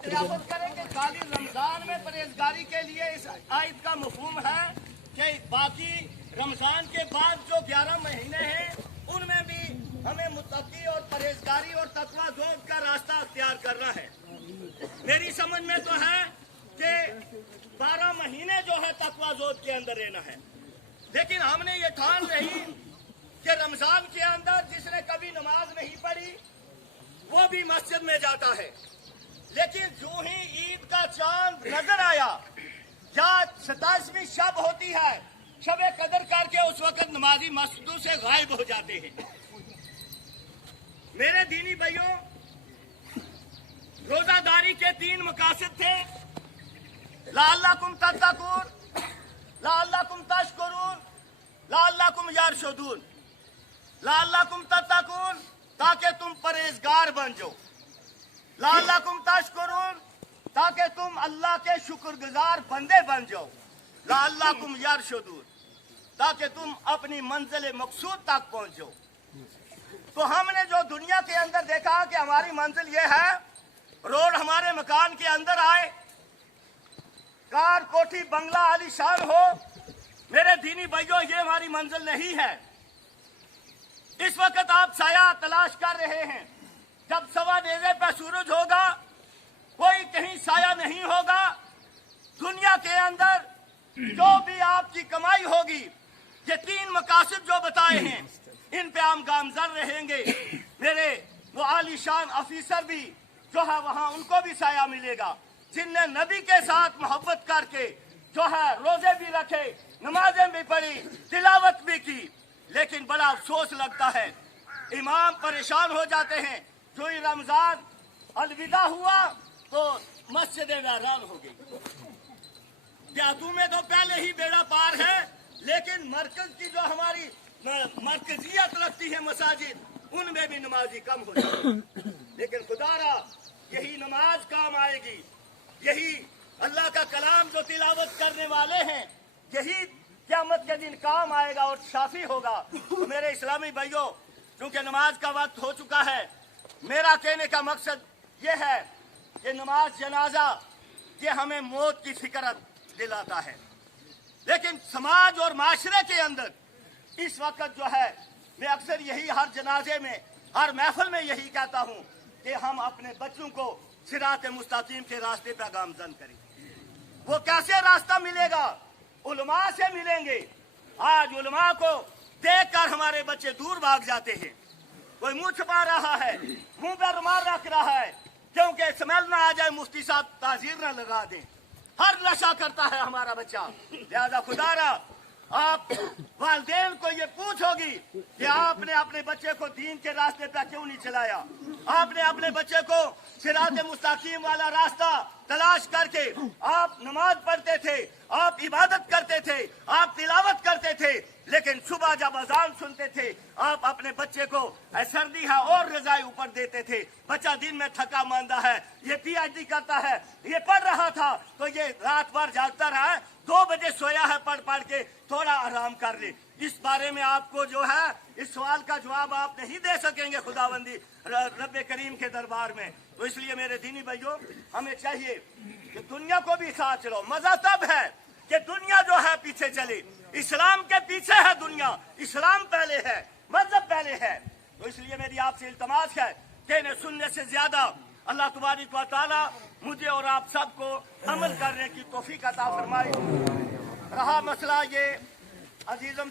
तिलावत करें कि खाली रमजान में परहेजगारी के लिए इस आयत का मफहूम है कि बाकी रमजान के बाद जो 11 महीने हैं उनमें भी हमें मुत्तकी और परहेजगारी और तकवा ज़ोद का रास्ता अख्तियार करना है। मेरी समझ में तो है कि 12 महीने जो है तकवा ज़ोद के अंदर रहना है, लेकिन हमने ये ठान रही कि रमजान के अंदर जिसने कभी नमाज नहीं पढ़ी वो भी मस्जिद में जाता है, लेकिन जो ही ईद का चांद नजर आया या 27वीं शब होती है, शब कदर करके उस वक्त नमाजी मस्जिदों से गायब हो जाते हैं। मेरे दीनी भाइयों, रोजादारी के 3 मकासद थे, लअल्लकुम तत्तकून, लअल्लकुम तशकुरून, लअल्लकुम यरशुदून। लअल्लकुम तत्तकून ताकि तुम परहेजगार बन जाओ, लअल्लकुम तशकुरून ताकि तुम अल्लाह के शुक्रगुजार बंदे बन जाओ, लअल्लकुम यरशुदून ताकि तुम अपनी मंजिल मकसूद तक पहुंचो। तो हमने जो दुनिया के अंदर देखा कि हमारी मंजिल ये है, रोड हमारे मकान के अंदर आए, कार कोठी बंगला आलीशान हो। मेरे दीनी भाइयों, ये हमारी मंजिल नहीं है। इस वक्त आप साया तलाश कर रहे हैं, जब सवा नेज़े पर सूरज होगा कोई कहीं साया नहीं होगा। दुनिया के अंदर जो भी आपकी कमाई होगी, ये 3 मकासद जो बताए हैं इन पे हम गामजन रहेंगे। मेरे वो आलीशान अफीसर भी जो है वहां उनको भी साया मिलेगा, जिनने नबी के साथ मोहब्बत करके जो है रोजे भी रखे, नमाजें भी पढ़ी, तिलावत भी की। लेकिन बड़ा अफसोस लगता है, इमाम परेशान हो जाते हैं। जो ही रमजान अलविदा हुआ तो मस्जिद वैरान हो गई। देहातों में तो पहले ही बेड़ा पार है, लेकिन मरकज की जो हमारी मरकजियत रखती है मसाजिद, उनमें भी नमाजी कम हो जाए। लेकिन खुदारा यही नमाज काम आएगी, यही अल्लाह का कलाम जो तिलावत करने वाले हैं, यही क़यामत के दिन काम आएगा और शाफी होगा। तो मेरे इस्लामी भाइयों, क्योंकि नमाज का वक्त हो चुका है, मेरा कहने का मकसद ये है कि नमाज जनाजा ये हमें मौत की फिक्र दिलाता है, लेकिन समाज और माशरे के अंदर इस वक्त जो है, मैं अक्सर यही हर जनाजे में, हर महफिल में यही कहता हूँ कि हम अपने बच्चों को सिरात मुस्तकीम के रास्ते पर गामजन करें। वो कैसे रास्ता मिलेगा? उलमा से मिलेंगे। आज उलमा को देखकर हमारे बच्चे दूर भाग जाते हैं। कोई मुंह छुपा रहा है, मुंह पर रुमाल रख रहा है, क्योंकि स्मेल ना आ जाए, मुफ्ती साहब ताजीर ना लगा दें। हर नशा करता है हमारा बच्चा। लिहाजा खुदारा आप वालिदैन को ये पूछोगी कि आपने अपने बच्चे को दीन के रास्ते पर क्यों नहीं चलाया? आपने अपने बच्चे को सिरात मुस्तकीम वाला रास्ता तलाश करके आप नमाज पढ़ते थे, आप इबादत करते थे, आप तिलावत करते थे, लेकिन सुबह जब अजान सुनते थे आप अपने बच्चे को सर्दी है और रजाई ऊपर देते थे। बच्चा दिन में थका मांदा है, ये PhD करता है, ये पढ़ रहा था तो ये रात भर जागता रहा है, 2 बजे सोया है, पढ़ पढ़ के थोड़ा आराम कर ले। इस बारे में आपको जो है इस सवाल का जवाब आप नहीं दे सकेंगे खुदाबंदी रब्बे करीम के दरबार में। तो इसलिए मेरे दीनी भाइयों, हमें चाहिए कि दुनिया को भी साथ चलो। मजा तब है कि दुनिया जो है पीछे चले। इस्लाम के पीछे है दुनिया, इस्लाम पहले है, मजहब पहले है। तो इसलिए मेरी आपसे इल्तमास है, कहने सुनने से ज्यादा अल्लाह तबारक व तआला मुझे और आप सबको अमल करने की तौफीक अता फरमाए। रहा मसला ये अजीजम